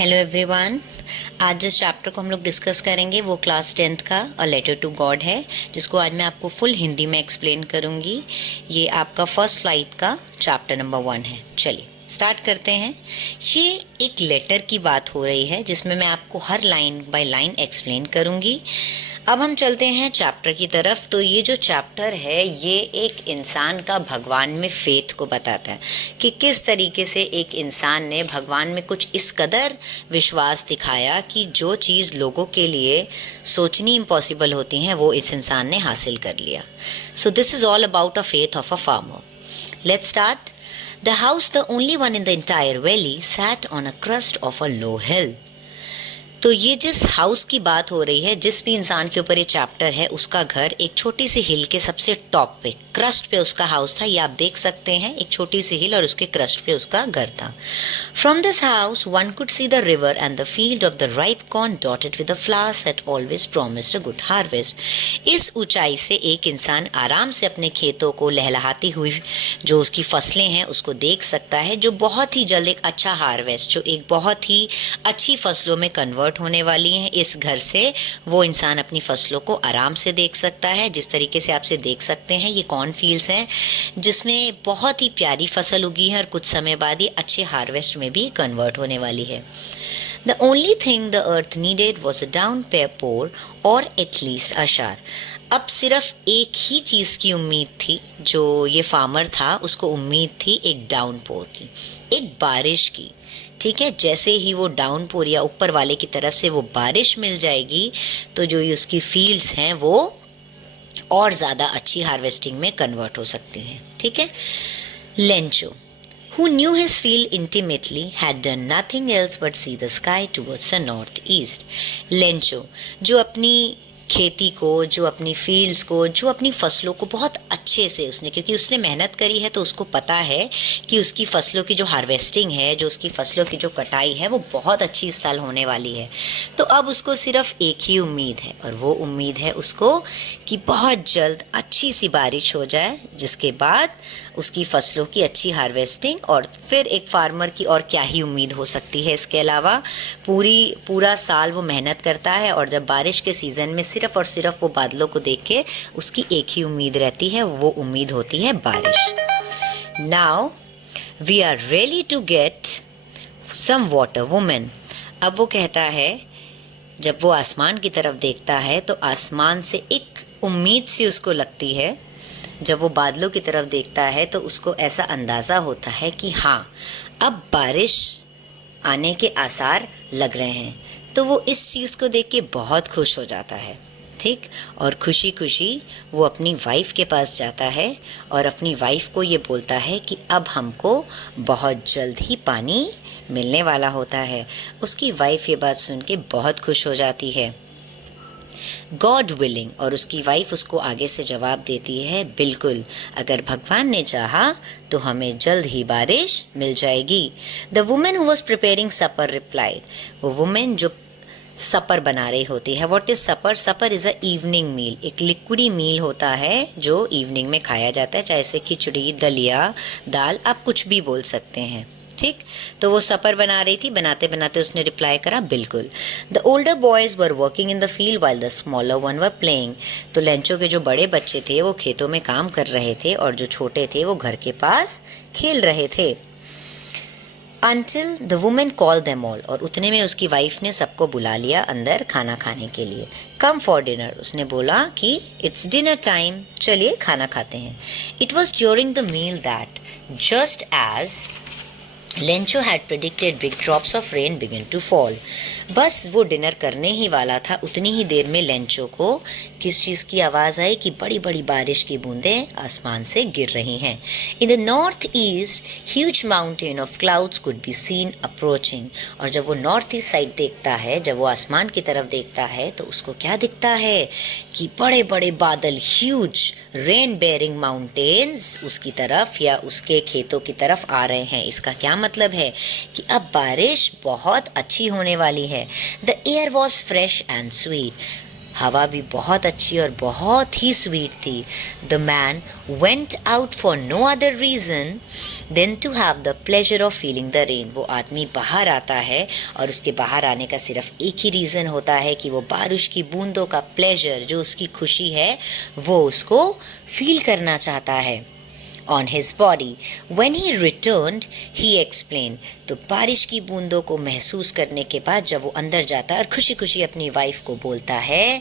Hello everyone. आज जिस chapter को हम लोग डिस्कस करेंगे वो क्लास 10th का अ लेटर टू गॉड है, जिसको आज मैं आपको फुल हिंदी में एक्सप्लेन करूँगी। ये आपका फर्स्ट फ्लाइट का चैप्टर नंबर 1 है। चलिए स्टार्ट करते हैं। ये एक लेटर की बात हो रही है जिसमें मैं आपको हर लाइन बाय लाइन एक्सप्लेन करूँगी। अब हम चलते हैं चैप्टर की तरफ। तो ये जो चैप्टर है ये एक इंसान का भगवान में फेथ को बताता है कि किस तरीके से एक इंसान ने भगवान में कुछ इस कदर विश्वास दिखाया कि जो चीज़ लोगों के लिए सोचनी इम्पॉसिबल होती हैं वो इस इंसान ने हासिल कर लिया। So this is all about a faith of a farmer. Let's start. The house, the only one in the entire valley, sat on a crest of a low hill. तो ये जिस हाउस की बात हो रही है, जिस भी इंसान के ऊपर ये चैप्टर है, उसका घर एक छोटी सी हिल के सबसे टॉप पे क्रस्ट पे उसका हाउस था। ये आप देख सकते हैं, एक छोटी सी हिल और उसके क्रस्ट पे उसका घर था। From this house one could see the river and the field of the ripe corn dotted with the flowers that always promised a good harvest. इस ऊंचाई से एक इंसान आराम से अपने खेतों को लहलहाती हुई जो उसकी फसलें हैं उसको देख सकता है, जो बहुत ही जल्द एक अच्छा हार्वेस्ट, जो एक बहुत ही अच्छी फसलों में कन्वर्ट होने वाली हैं, इस घर से वो इंसान अपनी फसलों को आराम से देख सकता है। जिस तरीके से आपसे देख सकते हैं, ये कॉर्न फील्ड्स हैं जिसमें बहुत ही प्यारी फसल उगी है और कुछ समय बाद ये अच्छे हार्वेस्ट में भी कन्वर्ट होने वाली है। The only thing the earth needed was a downpour or at least a shower. अब सिर्फ एक ही चीज़ की उम्मीद थी, जो ये फार्मर था उसको उम्मीद थी एक डाउनपोर की, एक बारिश की। ठीक है, जैसे ही वो डाउनपोर या ऊपर वाले की तरफ से वो बारिश मिल जाएगी तो जो ये उसकी फील्ड्स हैं वो और ज़्यादा अच्छी हार्वेस्टिंग में कन्वर्ट हो सकती हैं। ठीक है। Lencho, who knew his field intimately, had done nothing else but see the sky towards the northeast. Lencho, जो अपनी खेती को, जो अपनी फील्ड्स को, जो अपनी फसलों को बहुत अच्छे से उसने, क्योंकि उसने मेहनत करी है तो उसको पता है कि उसकी फसलों की जो हार्वेस्टिंग है, जो उसकी फसलों की जो कटाई है वो बहुत अच्छी इस साल होने वाली है। तो अब उसको सिर्फ एक ही उम्मीद है और वो उम्मीद है उसको कि बहुत जल्द अच्छी सी बारिश हो जाए, जिसके बाद उसकी फसलों की अच्छी हार्वेस्टिंग। और फिर एक फार्मर की और क्या ही उम्मीद हो सकती है इसके अलावा। पूरा साल वो मेहनत करता है और जब बारिश के सीज़न में सिर्फ और सिर्फ वो बादलों को देख के उसकी एक ही उम्मीद रहती है, वो उम्मीद होती है बारिश। Now we are ready to get some water women. अब वो कहता है, जब वो आसमान की तरफ देखता है तो आसमान से एक उम्मीद सी उसको लगती है। जब वो बादलों की तरफ देखता है तो उसको ऐसा अंदाज़ा होता है कि हाँ, अब बारिश आने के आसार लग रहे हैं। तो वो इस चीज़ को देख के बहुत खुश हो जाता है। ठीक, और खुशी खुशी वो अपनी वाइफ के पास जाता है और अपनी वाइफ को ये बोलता है कि अब हमको बहुत जल्द ही पानी मिलने वाला होता है। उसकी वाइफ ये बात सुन के बहुत खुश हो जाती है। गॉड विलिंग, और उसकी वाइफ उसको आगे से जवाब देती है, बिल्कुल, अगर भगवान ने चाहा तो हमें जल्द ही बारिश मिल जाएगी। The women who was preparing supper replied, वो वुमेन जो सपर बना रही होती है। What is supper? Supper is a evening meal, एक लिक्विडी मील होता है जो इवनिंग में खाया जाता है, चाहे से खिचड़ी, दलिया, दाल, आप कुछ भी बोल सकते हैं। ठीक, तो वो सपर बना रही थी। बनाते बनाते उसने रिप्लाई करा, बिल्कुल। The older boys were working in the field while the smaller one were playing. तो लेंचो के जो बड़े बच्चे थे वो खेतों में काम कर रहे थे और जो छोटे थे वो घर के पास खेल रहे थे। Until the woman called them all, और उतने में उसकी वाइफ ने सबको बुला लिया अंदर खाना खाने के लिए। Come for dinner, उसने बोला कि it's dinner time, चलिए खाना खाते हैं। It was during the meal that just as Lencho had predicted big drops of rain begin to fall. बस वो डिनर करने ही वाला था, उतनी ही देर में लेंचो को किस चीज़ की आवाज़ आई कि बड़ी बड़ी बारिश की बूंदें आसमान से गिर रही हैं। In the north east huge mountain of clouds could be seen approaching. और जब वो नॉर्थ ईस्ट साइड देखता है, जब वो आसमान की तरफ देखता है तो उसको क्या दिखता है कि बड़े बड़े बादल, ह्यूज रेन बेयरिंग माउंटेन्स उसकी तरफ या उसके खेतों की तरफ आ रहे हैं। इसका क्या मतलब है कि अब बारिश बहुत अच्छी होने वाली है। The air was fresh and sweet. हवा भी बहुत अच्छी और बहुत ही स्वीट थी. The man went out for no other reason than to have the pleasure of feeling the rain. वो आदमी बाहर आता है और उसके बाहर आने का सिर्फ एक ही रीज़न होता है कि वो बारिश की बूंदों का प्लेजर, जो उसकी खुशी है, वो उसको फील करना चाहता है on his body. When he returned, he explained. तो बारिश की बूंदों को महसूस करने के बाद जब वो अंदर जाता है और खुशी खुशी अपनी वाइफ को बोलता है,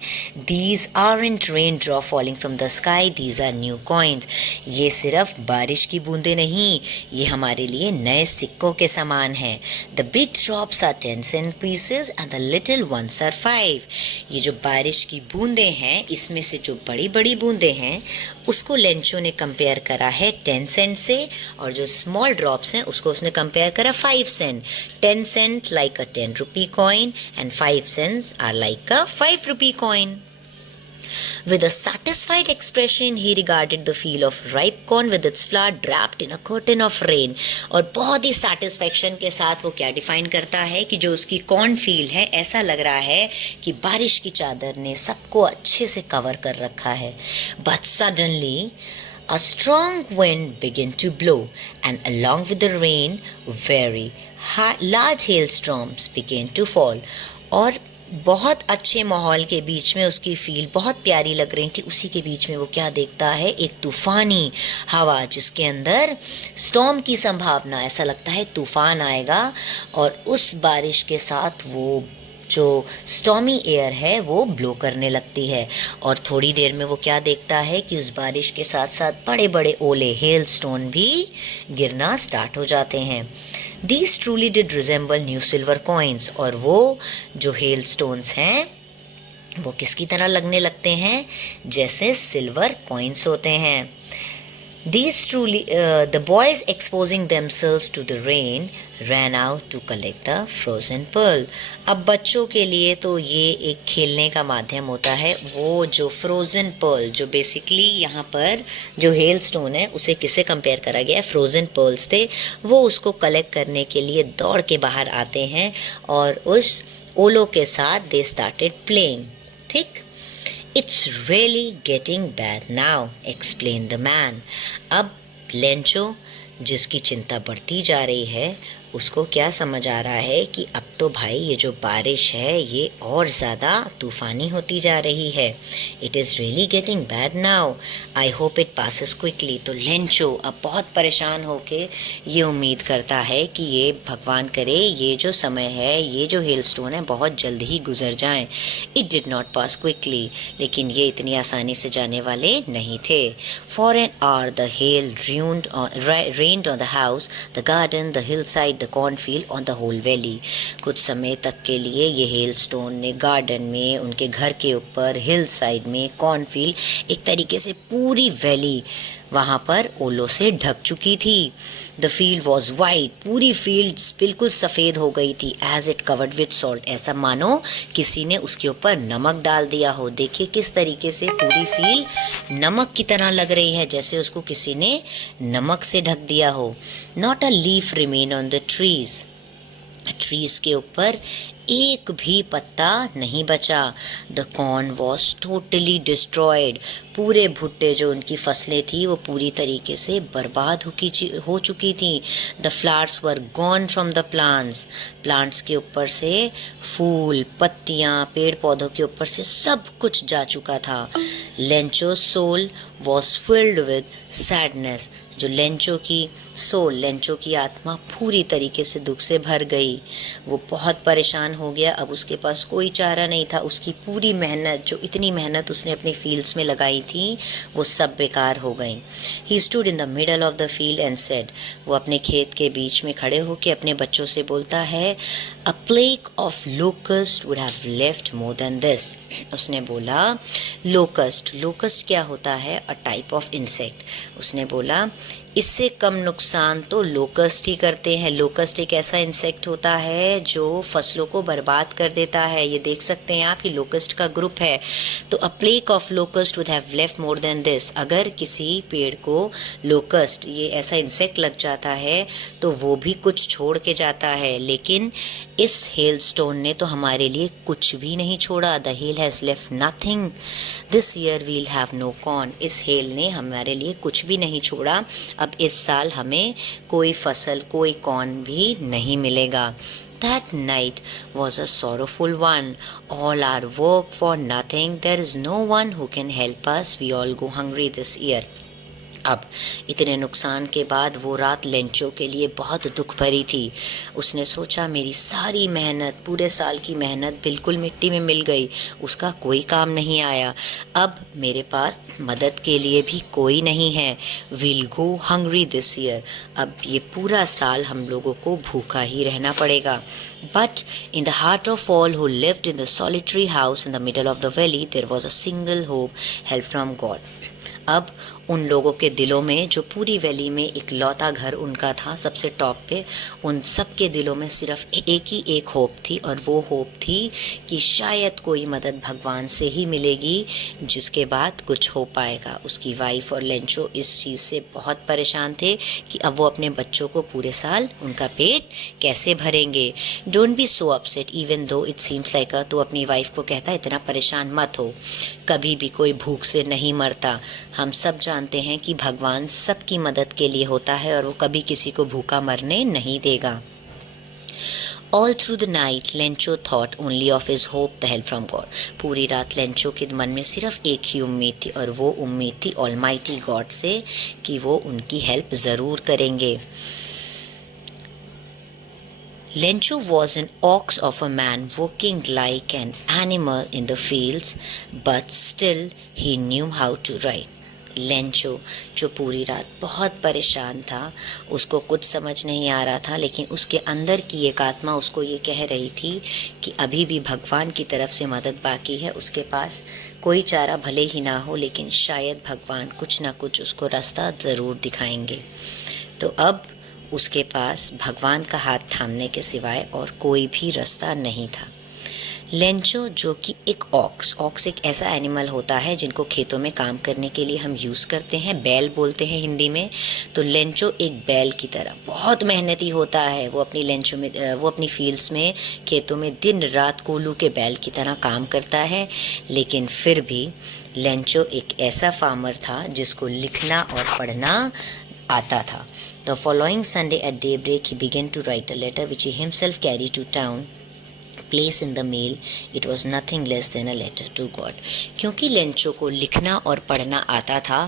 These aren't raindrop falling from the sky, these are new coins. ये सिर्फ बारिश की बूंदें नहीं, ये हमारे लिए नए सिक्कों के समान हैं. The big drops are 10 cent pieces and the little ones are 5. ये जो बारिश की बूंदें हैं, इसमें से जो बड़ी बड़ी बूंदें हैं, उसको लेंचो ने कंपेयर करा है 10 सेंट से, और जो स्मॉल ड्रॉप्स हैं उसको उसने कंपेयर करा 5 cent. 10 cent like a 10 rupee coin and 5 cents are like a 5 rupee coin. With a satisfied expression, he regarded the field of ripe corn with its flower draped in a curtain of rain. और बहुत ही satisfaction के साथ वो क्या define करता है कि जो उसकी कॉर्न फील्ड है, ऐसा लग रहा है कि बारिश की चादर ने सबको अच्छे से कवर कर रखा है. But suddenly a strong wind began to blow, and along with the rain, very large hailstorms began to fall. और बहुत अच्छे माहौल के बीच में उसकी फील बहुत प्यारी लग रही थी. उसी के बीच में वो क्या देखता है, एक तूफानी हवा जिसके अंदर स्टॉर्म की संभावना, ऐसा लगता है तूफान आएगा. और उस बारिश के साथ वो जो स्टॉर्मी एयर है वो ब्लो करने लगती है. और थोड़ी देर में वो क्या देखता है कि उस बारिश के साथ साथ बड़े बड़े ओले, हेल स्टोन भी गिरना स्टार्ट हो जाते हैं. These truly did resemble new silver coins. और वो जो हेल स्टोन्स हैं वो किसकी तरह लगने लगते हैं, जैसे सिल्वर कॉइन्स होते हैं. These truly, the boys exposing themselves to the rain ran out to collect the frozen pearl. अब बच्चों के लिए तो ये एक खेलने का माध्यम होता है. वो जो फ्रोज़न पर्ल, जो बेसिकली यहाँ पर जो हेल स्टोन है उसे किससे कंपेयर करा गया है, फ्रोज़न पर्ल्स थे. वो उसको कलेक्ट करने के लिए दौड़ के बाहर आते हैं और उस ओलों के साथ दे स्टार्टेड प्लेइंग. ठीक. It's really getting bad now, explained the man. अब लेंचो, जिसकी चिंता बढ़ती जा रही है, उसको क्या समझ आ रहा है कि अब तो भाई ये जो बारिश है ये और ज़्यादा तूफ़ानी होती जा रही है. It is really getting bad now, I hope it passes quickly. तो लेंचो अब बहुत परेशान होके ये उम्मीद करता है कि ये भगवान करे ये जो समय है, ये जो हेल स्टोन है बहुत जल्द ही गुजर जाएं. It did not pass quickly, लेकिन ये इतनी आसानी से जाने वाले नहीं थे. For an hour the hail rained on the house, the garden, the hillside, the cornfield on the whole valley. कुछ समय तक के लिए ये हेल स्टोन ने गार्डन में, उनके घर के ऊपर, हिल साइड में, कॉर्नफील्ड, एक तरीके से पूरी वैली वहाँ पर ओलों से ढक चुकी थी. द फील्ड वॉज वाइट, पूरी फील्ड बिल्कुल सफ़ेद हो गई थी. As it covered with salt, ऐसा मानो किसी ने उसके ऊपर नमक डाल दिया हो. देखिए किस तरीके से पूरी फील्ड नमक की तरह लग रही है, जैसे उसको किसी ने नमक से ढक दिया हो. Not a leaf remain on the trees, trees के ऊपर एक भी पत्ता नहीं बचा. The corn was totally destroyed, पूरे भुट्टे जो उनकी फसलें थी वो पूरी तरीके से बर्बाद हो चुकी थी. The flowers were gone from the plants, plants के ऊपर से फूल, पत्तियाँ, पेड़ पौधों के ऊपर से सब कुछ जा चुका था. Lencho soul was filled with sadness, जो लेंचो की सोल, लेंचो की आत्मा पूरी तरीके से दुख से भर गई. वो बहुत परेशान हो गया. अब उसके पास कोई चारा नहीं था. उसकी पूरी मेहनत, जो इतनी मेहनत उसने अपने फील्ड्स में लगाई थी, वो सब बेकार हो गई. He stood in the middle of the field and said, वो अपने खेत के बीच में खड़े होकर अपने बच्चों से बोलता है, अ plague of locust would have left more than this. उसने बोला लोकस्ट, लोकस्ट क्या होता है, अ टाइप ऑफ इंसेक्ट. उसने बोला इससे कम नुकसान तो लोकस्ट ही करते हैं। लोकस्ट एक ऐसा इंसेक्ट होता है जो फसलों को बर्बाद कर देता है। ये देख सकते हैं आप कि लोकस्ट का ग्रुप है। तो अ plague of locust would have left more than this. अगर किसी पेड़ को लोकस्ट, ये ऐसा इंसेक्ट लग जाता है, तो वो भी कुछ छोड़ के जाता है, लेकिन इस हेलस्टोन ने तो हमारे लिए कुछ भी नहीं छोड़ा। The hail has left nothing this year, we'll have no corn. इस हेल ने हमारे लिए कुछ भी नहीं छोड़ा। अब इस साल हमें कोई फसल, कोई कॉर्न भी नहीं मिलेगा। That night was a sorrowful one. All our work for nothing. There is no one who can help us. We all go hungry this year. अब इतने नुकसान के बाद वो रात लेंचो के लिए बहुत दुख भरी थी। उसने सोचा मेरी सारी मेहनत, पूरे साल की मेहनत बिल्कुल मिट्टी में मिल गई, उसका कोई काम नहीं आया। अब मेरे पास मदद के लिए भी कोई नहीं है। Will go hungry this year. अब ये पूरा साल हम लोगों को भूखा ही रहना पड़ेगा। But in the heart of all who lived in the solitary house in the middle of the valley, there was a single hope, help from God. अब उन लोगों के दिलों में, जो पूरी वैली में इकलौता घर उनका था सबसे टॉप पे, उन सब के दिलों में सिर्फ एक ही एक होप थी, और वो होप थी कि शायद कोई मदद भगवान से ही मिलेगी, जिसके बाद कुछ हो पाएगा। उसकी वाइफ और लेंचो इस चीज़ से बहुत परेशान थे कि अब वो अपने बच्चों को पूरे साल उनका पेट कैसे भरेंगे। Don't be so upset even though it seems like अ, तो अपनी वाइफ को कहता इतना परेशान मत हो, कभी भी कोई भूख से नहीं मरता। हम सब जानते हैं कि भगवान सबकी मदद के लिए होता है और वो कभी किसी को भूखा मरने नहीं देगा। All through the night, Lencho thought only of his hope, the help from God. पूरी रात लेंचो के मन में सिर्फ एक ही उम्मीद थी, और वो उम्मीद थी ऑलमाइटी गॉड से कि वो उनकी हेल्प ज़रूर करेंगे। Lencho was an ox of a man working like an animal in the fields, but still he knew how to ride. Lencho जो पूरी रात बहुत परेशान था, उसको कुछ समझ नहीं आ रहा था, लेकिन उसके अंदर की एक आत्मा उसको ये कह रही थी कि अभी भी भगवान की तरफ से मदद बाकी है। उसके पास कोई चारा भले ही ना हो, लेकिन शायद भगवान कुछ ना कुछ उसको रास्ता ज़रूर दिखाएंगे। तो अब उसके पास भगवान का हाथ थामने के सिवाय और कोई भी रास्ता नहीं था। लेंचो जो कि एक ऑक्स एक ऐसा एनिमल होता है जिनको खेतों में काम करने के लिए हम यूज़ करते हैं, बैल बोलते हैं हिंदी में। तो लेंचो एक बैल की तरह बहुत मेहनती होता है। वो अपनी फील्ड्स में, खेतों में दिन रात कोल्हू के बैल की तरह काम करता है। लेकिन फिर भी लेंचो एक ऐसा फार्मर था जिसको लिखना और पढ़ना आता था। The following Sunday at daybreak he began to write a letter which he himself carried to town. Place in the mail, it was nothing less than a letter to God. क्योंकि Lencho को लिखना और पढ़ना आता था,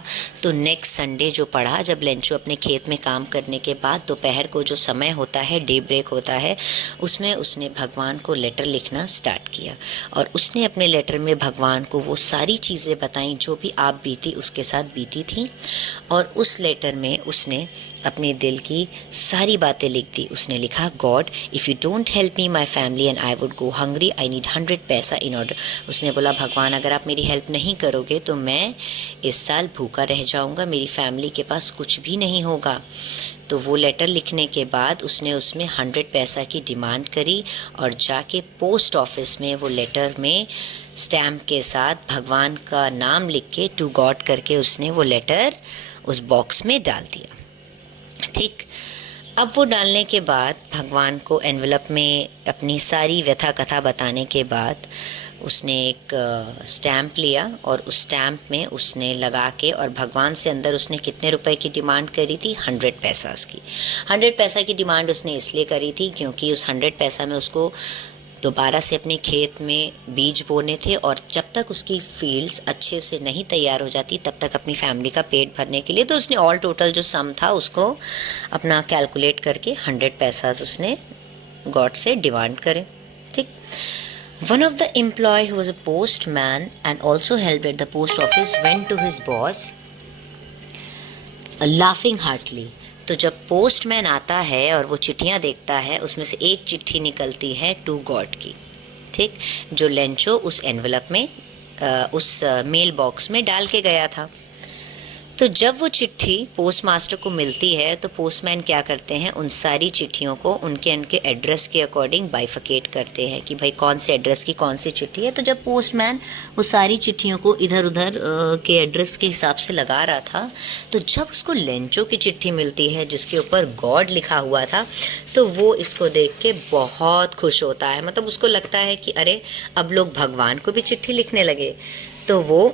तो next Sunday जो पढ़ा, जब लेंचो अपने खेत में काम करने के बाद दोपहर को जो समय होता है, डे ब्रेक होता है, उसमें उसने भगवान को लेटर लिखना स्टार्ट किया। और उसने अपने लेटर में भगवान को वो सारी चीज़ें बताई जो भी आप बीती उसके साथ बीती थी। और उस लेटर में उसने अपने दिल की सारी बातें लिख दी। उसने लिखा, God if you don't help me my family and I would go hungry, I need 100 पैसा इन ऑर्डर। उसने बोला, भगवान अगर आप मेरी हेल्प नहीं करोगे तो मैं इस साल भूखा रह जाऊंगा, मेरी फैमिली के पास कुछ भी नहीं होगा। तो वो लेटर लिखने के बाद उसने उसमें 100 पैसा की डिमांड करी, और जाके पोस्ट ऑफिस में वो लेटर में स्टैम्प के साथ भगवान का नाम लिख के टू गॉड करके उसने वो लेटर उस बॉक्स में डाल दिया। ठीक, अब वो डालने के बाद भगवान को एनवेलप में अपनी सारी व्यथा कथा बताने के बाद उसने एक स्टैम्प लिया, और उस स्टैम्प में उसने लगा के, और भगवान से अंदर उसने कितने रुपए की डिमांड करी थी, 100 पैसा की। 100 पैसा की डिमांड उसने इसलिए करी थी क्योंकि उस 100 पैसा में उसको दोबारा से अपने खेत में बीज बोने थे, और जब तक उसकी फील्ड्स अच्छे से नहीं तैयार हो जाती तब तक अपनी फैमिली का पेट भरने के लिए, तो उसने ऑल टोटल जो सम था उसको अपना कैलकुलेट करके 100 पैसा उसने गॉड से डिमांड करे। ठीक, one of the employee who was a postman and also helped at the post office went to his boss laughing heartily. तो जब पोस्टमैन आता है और वो चिट्ठियाँ देखता है, उसमें से एक चिट्ठी निकलती है टू गॉड की। ठीक, जो लेंचो उस एनवेलप में, उस मेल बॉक्स में डाल के गया था। तो जब वो चिट्ठी पोस्ट मास्टर को मिलती है तो पोस्टमैन क्या करते हैं, उन सारी चिट्ठियों को उनके उनके एड्रेस के अकॉर्डिंग बाइफिकेट करते हैं कि भाई कौन से एड्रेस की कौन सी चिट्ठी है। तो जब पोस्टमैन वो सारी चिट्ठियों को इधर उधर के एड्रेस के हिसाब से लगा रहा था, तो जब उसको लेंचो की चिट्ठी मिलती है जिसके ऊपर गॉड लिखा हुआ था, तो वो इसको देख के बहुत खुश होता है। मतलब उसको लगता है कि अरे अब लोग भगवान को भी चिट्ठी लिखने लगे। तो वो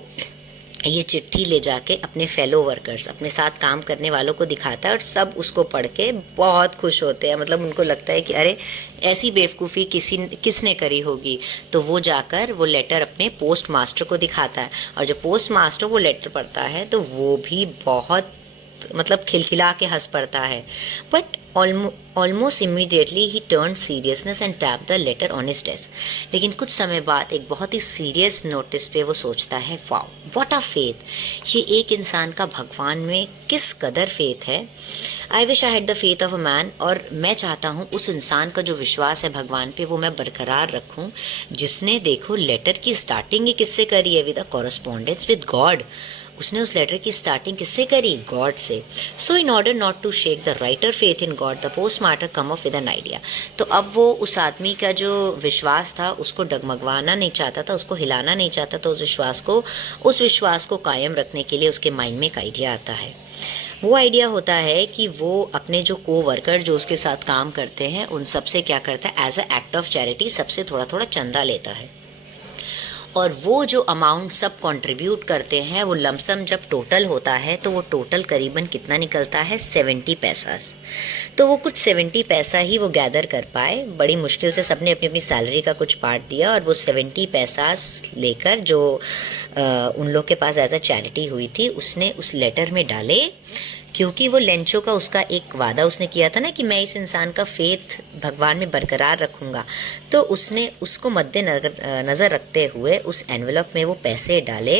ये चिट्ठी ले जाके अपने फेलो वर्कर्स, अपने साथ काम करने वालों को दिखाता है और सब उसको पढ़ के बहुत खुश होते हैं। मतलब उनको लगता है कि अरे ऐसी बेवकूफ़ी किसने करी होगी। तो वो जाकर वो लेटर अपने पोस्ट मास्टर को दिखाता है और जब पोस्ट मास्टर वो लेटर पढ़ता है तो वो भी बहुत मतलब खिलखिला के हंस पड़ता है। But almost immediately he turned seriousness and tapped the letter on his desk. लेकिन कुछ समय बाद एक बहुत ही सीरियस नोटिस पे वो सोचता है, वाओ व्हाट अ फेथ, ये एक इंसान का भगवान में किस कदर फेथ है। I wish I had the faith of a man, और मैं चाहता हूँ उस इंसान का जो विश्वास है भगवान पे वो मैं बरकरार रखूँ जिसने देखो लेटर की स्टार्टिंग ही किससे करी है, with a correspondence with God. उसने उस लेटर की स्टार्टिंग किससे करी, गॉड से। So in order not to shake the writer faith in God the postmaster come up with an idea. तो अब वो उस आदमी का जो विश्वास था उसको डगमगवाना नहीं चाहता था, उसको हिलाना नहीं चाहता था। उस विश्वास को कायम रखने के लिए उसके माइंड में एक आइडिया आता है। वो आइडिया होता है कि वो अपने जो को वर्कर जो उसके साथ काम करते हैं उन सबसे क्या करता है, as a act of charity सबसे थोड़ा थोड़ा चंदा लेता है। और वो जो अमाउंट सब कंट्रीब्यूट करते हैं वो लमसम जब टोटल होता है तो वो टोटल करीबन कितना निकलता है, 70 पैसा। तो वो कुछ 70 पैसा ही वो गैदर कर पाए। बड़ी मुश्किल से सबने अपनी अपनी सैलरी का कुछ पार्ट दिया और वो 70 पैसा लेकर जो उन लोग के पास एज अ चैरिटी हुई थी उसने उस लेटर में डाले। क्योंकि वो लेंचो का उसका एक वादा उसने किया था ना कि मैं इस इंसान का फेथ भगवान में बरकरार रखूँगा, तो उसने उसको मद्देनज़र रखते हुए उस एनवेलप में वो पैसे डाले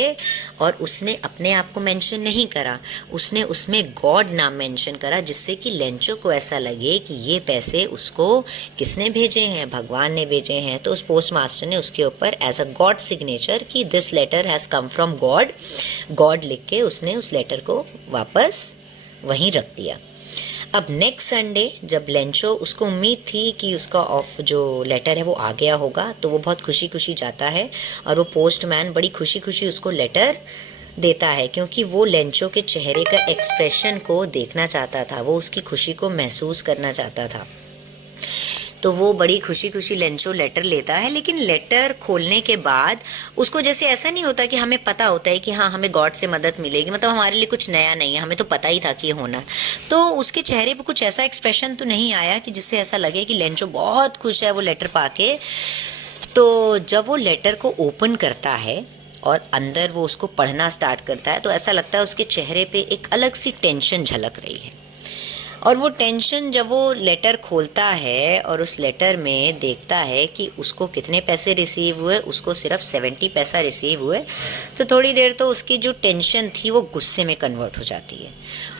और उसने अपने आप को मेंशन नहीं करा, उसने उसमें गॉड नाम मेंशन करा, जिससे कि लेंचो को ऐसा लगे कि ये पैसे उसको किसने भेजे हैं, भगवान ने भेजे हैं। तो उस पोस्ट मास्टर ने उसके ऊपर एज अ गॉड सिग्नेचर कि this letter has come from God, God लिख के उसने उस लेटर को वापस वहीं रख दिया। अब नेक्स्ट संडे जब लेंचो, उसको उम्मीद थी कि उसका ऑफ जो लेटर है वो आ गया होगा, तो वो बहुत खुशी खुशी जाता है और वो पोस्टमैन बड़ी खुशी खुशी उसको लेटर देता है, क्योंकि वो लेंचो के चेहरे का एक्सप्रेशन को देखना चाहता था, वो उसकी खुशी को महसूस करना चाहता था। तो वो बड़ी खुशी खुशी लेंचो लेटर लेता है। लेकिन लेटर खोलने के बाद उसको जैसे ऐसा नहीं होता कि हमें पता होता है कि हाँ हमें गॉड से मदद मिलेगी, मतलब हमारे लिए कुछ नया नहीं है, हमें तो पता ही था कि ये होना। तो उसके चेहरे पे कुछ ऐसा एक्सप्रेशन तो नहीं आया कि जिससे ऐसा लगे कि लेंचो बहुत खुश है वो लेटर पाके। तो जब वो लेटर को ओपन करता है और अंदर वो उसको पढ़ना स्टार्ट करता है तो ऐसा लगता है उसके चेहरे पे एक अलग सी टेंशन झलक रही है। और वो टेंशन जब वो लेटर खोलता है और उस लेटर में देखता है कि उसको कितने पैसे रिसीव हुए, उसको सिर्फ 70 पैसा रिसीव हुए, तो थोड़ी देर तो उसकी जो टेंशन थी वो गुस्से में कन्वर्ट हो जाती है।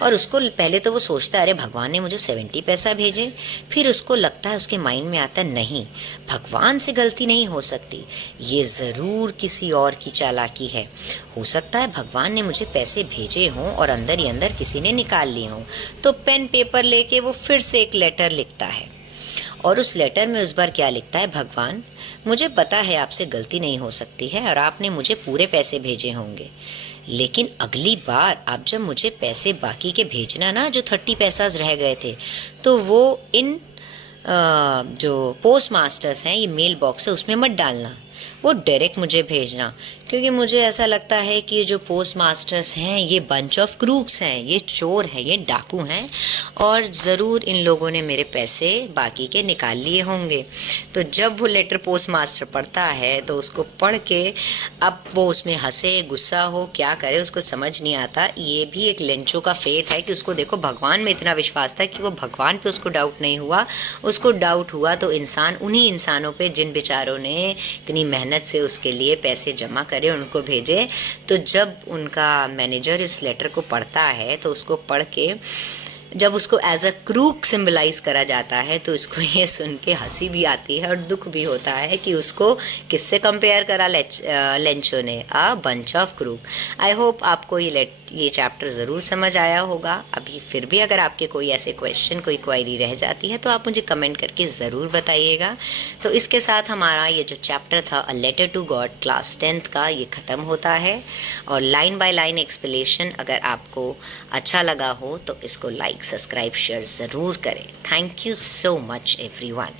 और उसको पहले तो वो सोचता है अरे भगवान ने मुझे 70 पैसा भेजे, फिर उसको लगता है, उसके माइंड में आता है नहीं, भगवान से गलती नहीं हो सकती, ये ज़रूर किसी और की चालाकी है। हो सकता है भगवान ने मुझे पैसे भेजे हों और अंदर ही अंदर किसी ने निकाल लिए हों। तो पेन पेपर लेके वो फिर से एक लेटर लिखता है और उस लेटर में उस बार क्या लिखता है, भगवान मुझे पता है आपसे गलती नहीं हो सकती है और आपने मुझे पूरे पैसे भेजे होंगे, लेकिन अगली बार आप जब मुझे पैसे बाकी के भेजना ना, जो 30 पैसा रह गए थे, तो वो इन जो पोस्ट मास्टर्स हैं, ये मेल बॉक्स है उसमें मत डालना, वो डायरेक्ट मुझे भेजना, क्योंकि मुझे ऐसा लगता है कि ये जो पोस्ट मास्टर्स हैं ये बंच ऑफ क्रूक्स हैं, ये चोर हैं, ये डाकू हैं और ज़रूर इन लोगों ने मेरे पैसे बाकी के निकाल लिए होंगे। तो जब वो लेटर पोस्ट मास्टर पढ़ता है तो उसको पढ़ के अब वो उसमें हंसे, गुस्सा हो, क्या करे उसको समझ नहीं आता। ये भी एक लेंचो का फेथ है कि उसको देखो भगवान में इतना विश्वास था कि वो भगवान पे उसको डाउट नहीं हुआ, उसको डाउट हुआ तो उन्हीं इंसानों पे जिन बेचारों ने इतनी मेहनत से उसके लिए पैसे जमा करे, उनको भेजे। तो जब उनका मैनेजर इस लेटर को पढ़ता है तो उसको पढ़ के जब उसको एज अ क्रूक सिंबलाइज करा जाता है तो इसको ये सुन के हंसी भी आती है और दुख भी होता है कि उसको किससे कंपेयर करा लेंचो ने, a bunch of crook. I hope आपको ये चैप्टर ज़रूर समझ आया होगा। अभी फिर भी अगर आपके कोई ऐसे क्वेश्चन, कोई क्वेरी रह जाती है तो आप मुझे कमेंट करके ज़रूर बताइएगा। तो इसके साथ हमारा ये जो चैप्टर था a letter to God class 10th का, ये ख़त्म होता है। और लाइन बाय लाइन एक्सप्लेनेशन अगर आपको अच्छा लगा हो तो इसको लाइक, सब्सक्राइब, शेयर ज़रूर करें। Thank you so much everyone.